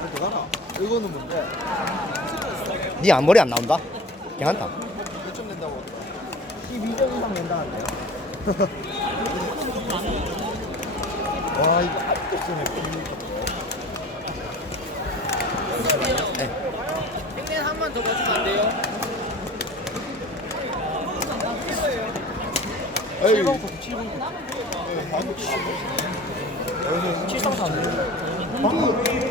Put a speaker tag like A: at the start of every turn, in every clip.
A: 대단하. 이거는 뭔데?
B: 니 앞머리 안 나온다? 괜찮다.
A: 몇점 낸다고?
C: 12점 이상 낸다는데요?
A: 와 이거 아직도 쓰네.
C: 형님 한 번 더 봐주면 안 돼요?
A: 에이.
C: 7번 7번 733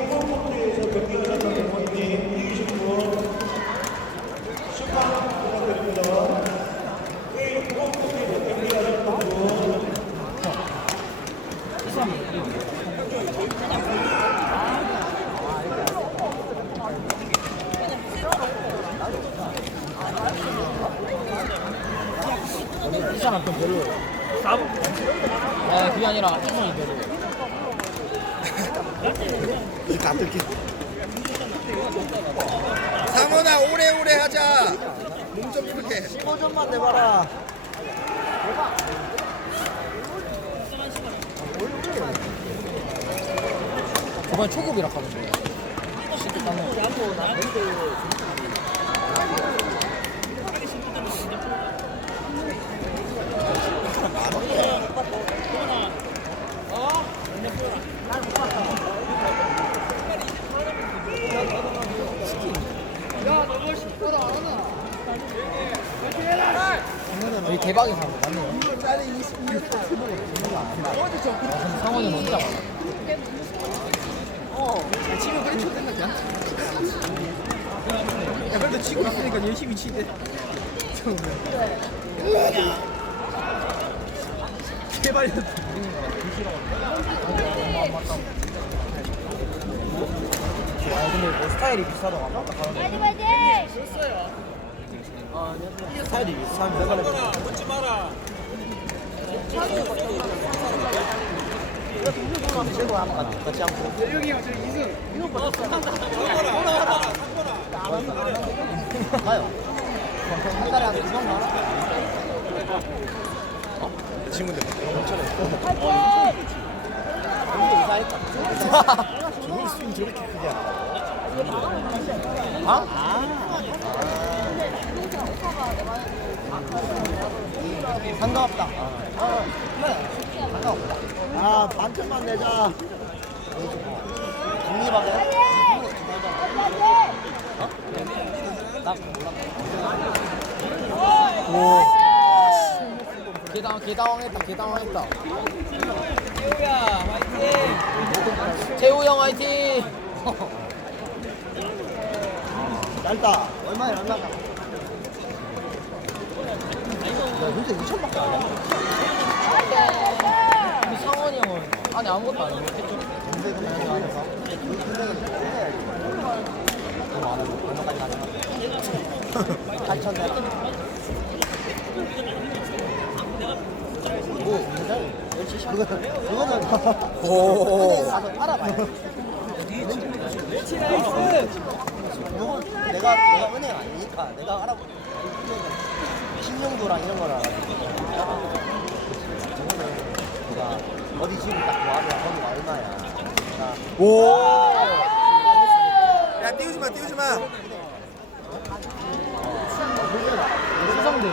C: 이 사람 좀 별로예요. 4번? 아, 그게 아니라 이분이 별로예요.
A: 다 뜯기. 상원아 오래오래 하자. 몸 좀 풀게.
C: 15점만 내봐라. 저번에 초급이라 하던데. 여기 대박이 사는 거 맞네요. 상원이 진짜 많아.
A: 지금 그래 초된다 그냥. 야 그래도 치고 있으니까 열심히 치대. 제발.
C: 아 근데 뭐 스타일이 비싸다고 아까 가는데.
A: 스타일이 비슷한 내가
D: 묻지 마라.
C: 최고 한번 같이 한번.
D: 여기 저 이승.
C: 가요. 한 달에 한 2만 원.
A: 친구들.
C: 근데 이사했다.
A: 저기 스윙 저렇게 크게 한다.
C: 상관없다. 상관없다. 아, 반틈만 내자. 독립하게. 나 몰라. 오. 개당황했다. 재우야, 화이팅! 재우 형 화이팅! 짧다. 얼마야? 야, 근데 2천밖에 안 해. 근데 상원이 형은 아니 아무것도 안 해.
A: 동생은 많이 안해서.
C: 너무 안 하고 얼마까지 가냐? 8천 내. 그거는
A: 오.
C: 가서 팔아봐요. 이건 내가 은행 아니니까 내가 알아보. 신용도랑 이런 걸 알아가지고. 저거는 내가 어디 집을 딱 구하면 거기가 얼마야.
A: 오. 야 띄우지 마.